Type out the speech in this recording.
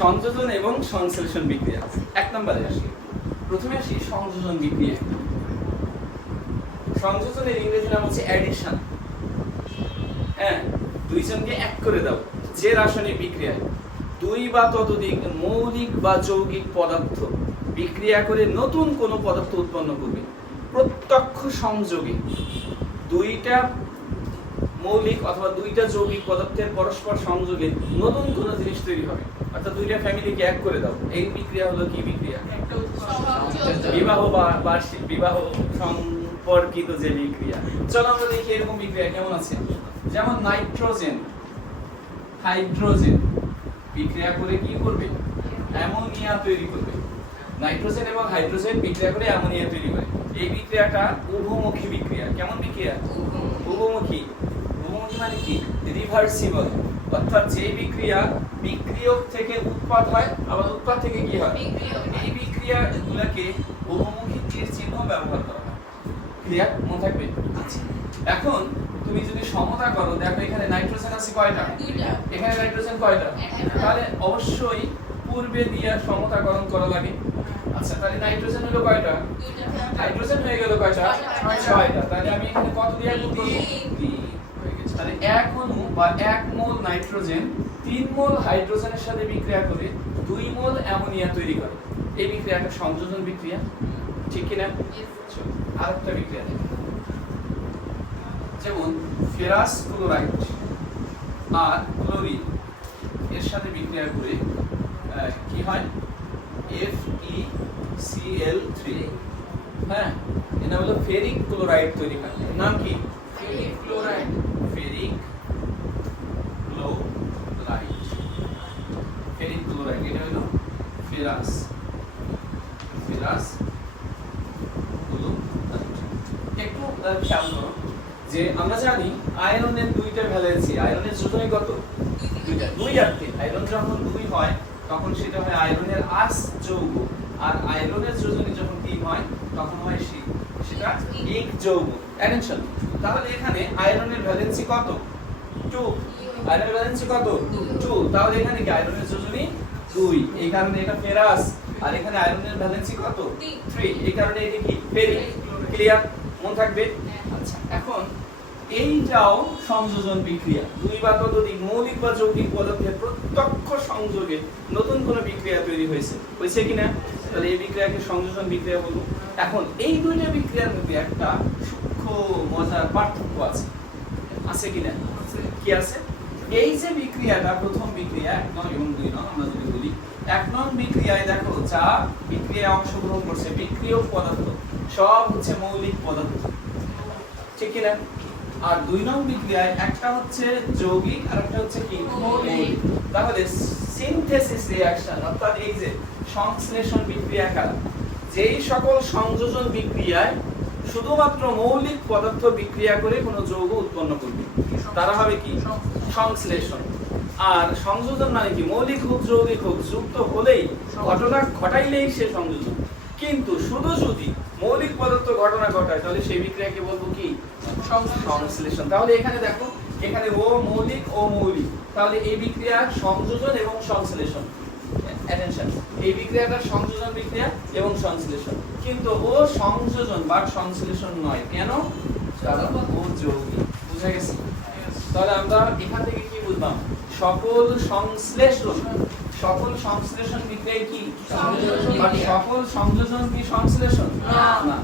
সংযোজন এবং সংশ্লেষণ বিক্রিয়া। এক নম্বরে আসি। প্রথমে আসি সংযোজন বিক্রিয়া। সংযোজনের ইংরেজি নাম হচ্ছে অ্যাডিশন হ্যাঁ দুইজনকে এক করে দাও, যে রাসায়নিক বিক্রিয়ায় দুই বা ততোধিক মৌলিক বা যৌগিক পদার্থ বিক্রিয়া করে নতুন কোনো পদার্থ উৎপন্ন করবে। প্রত্যক্ষ সংযোগে দুইটা মৌলিক অথবা দুইটা যৌগিক পদার্থের পরস্পর সংযোগে নতুন কোনো জিনিস তৈরি হবে। অর্থাৎ দুইটা ফ্যামিলিকে এক করে দাও। এই বিক্রিয়া হলো কি বিক্রিয়া? বিবাহ বা বার্ষিক বিবাহ সম্পর্কিত যে বিক্রিয়া। চলো আমরা দেখি এরকম বিক্রিয়া কেমন আছে। যেমন নাইট্রোজেন হাইড্রোজেন। বিক্রিয়া করে কি করবে? অ্যামোনিয়া তৈরি করবে। নাইট্রোজেন এবং হাইড্রোজেন বিক্রিয়া করে অ্যামোনিয়া তৈরি করে। এই বিক্রিয়াটা উভমুখী বিক্রিয়া। কেমন বিক্রিয়া? উভমুখী। উভমুখী মানে কি? রিভার্সিবল। অর্থাৎ যে বিক্রিয়া বিক্রিয়ক থেকে উৎপাদ হয় আবার উৎপাদ থেকে কি হয়? এই বিক্রিয়াগুলোকে বহুমুখী তীর চিহ্ন ব্যবহার করা হয়। ক্লিয়ার মনে থাকবে? আচ্ছা। এখন তুমি যদি সমতা করো দেখো এখানে নাইট্রোজেন আছে কয়টা? এখানে নাইট্রোজেন কয়টা? তাহলে অবশ্যই পূর্বে দিয়ে সমতাকরণ করা লাগে। আচ্ছা তাহলে নাইট্রোজেন হলো কয়টা? নাইট্রোজেন হয়ে গেল কয়টা? ছয়টা। তাহলে আমি এখানে কত দিয়ে গুণ করব? হয়ে তাহলে এক অণু বা এক মোল নাইট্রোজেন তিন মোল হাইড্রোজেনের সাথে বিক্রিয়া করে দুই মোল অ্যামোনিয়া তৈরি করে। এই বিক্রিয়াটা সংযোজন বিক্রিয়া। ঠিক কিনা? চলো, আরেকটা বিক্রিয়া দেখি। যেমন ফেরাস ক্লোরাইড আর ক্লোরিন এর সাথে বিক্রিয়া করে কি হয়? F E C L three হ্যাঁ এটা হলো ফেরিক ক্লোরাইড তৈরি হয় নাম কি? Ferric chloride. Ferric chloride ferric chloride এটা হলো ফেরাস ফেরাস একটু খেয়াল করো যে আমরা জানি আয়রনের দুইটা ভ্যালেন্সি আয়রনের যোজনী কত? দুইটা। দুই আর তিন আয়রন যখন দুই হয়, তখন সেটা হয় আয়রনের আস যৌগ। আর আয়রনের যোজনী যখন তিন হয়, তখন হয় সেটা এক যৌগ। অ্যাটেনশন তাহলে এখানে আয়রনের ভ্যালেন্সি কত? টু আয়রনের ভ্যালেন্সি কত? টু তাহলে এখানে কি? আয়রনের যোজনী দুই। এই কারণে এটা ফেরাস আর এখানে আয়রনের ভ্যালেন্সি কত। থ্রি এই কারণে এটা কি? ফেরিক ক্লিয়ার মন থাকবে? আচ্ছা এখন এইটাও সংযোজন বিক্রিয়া। দুই বা ততোধিক মৌলিক বা যৌগিক পদার্থের প্রত্যক্ষ সংযোগে নতুন কোনো বিক্রিয়া তৈরি হয়েছে। হয়েছে কিনা? তাহলে এই বিক্রিয়াকে সংযোজন বিক্রিয়া বলব। এখন এই দুইটা বিক্রিয়ার মধ্যে একটা সূক্ষ্ম পার্থক্য আছে। আছে কিনা কি আছে? এই যে বিক্রিয়াটা, প্রথম বিক্রিয়া, এক নং এবং দুই নং আমরা যদি বলি, এক নং বিক্রিয়ায় দেখো যা বিক্রিয়ায় অংশগ্রহণ করছে, বিক্রিয়ক পদার্থ, সব হচ্ছে মৌলিক পদার্থ। ঠিক কিনা? আর দুই নং বিক্রিয়ায় একটা হচ্ছে যৌগিক, আর একটা হচ্ছে কি? মৌলিক। তাহলে সিনথেসিস রিঅ্যাকশন অর্থাৎ এই যে সংশ্লেষণ বিক্রিয়া কারা? যেই সকল সংযোজন বিক্রিয়ায় শুধুমাত্র মৌলিক পদার্থ বিক্রিয়া করে কোনো যৌগ উৎপন্ন করবে। তারা হবে কি? সংশ্লেষণ। আর সংযোজন মানে কি? মৌলিক হোক যৌগিক হোক যুক্ত হলেই ঘটনা ঘটাইলেই সে সংযোজন। কিন্তু শুধু যদি মৌলিক পদার্থ ঘটনা ঘটায় তাহলে সেই বিক্রিয়াকে বলব কি? সংশ্লেষণ। তাহলে এখানে দেখো এখানে ও মৌলিক ও মৌলিক। তাহলে এই বিক্রিয়া সংযোজন এবং সংশ্লেষণ। অ্যাটেনশন এই বিক্রিয়াটা সংযোজন বিক্রিয়া এবং সংশ্লেষণ। কিন্তু ও সংযোজন বা সংশ্লেষণ নয়। কেন? কারণ ও যৌগিক। বুঝা গেছে? তাহলে আমরা এখান থেকে কি বুঝলাম? সকল সংশ্লেষণ। সকল সংশ্লেষণ বিক্রিয়া কি। সকল সংযোজন কি সংশ্লেষণ? না। না।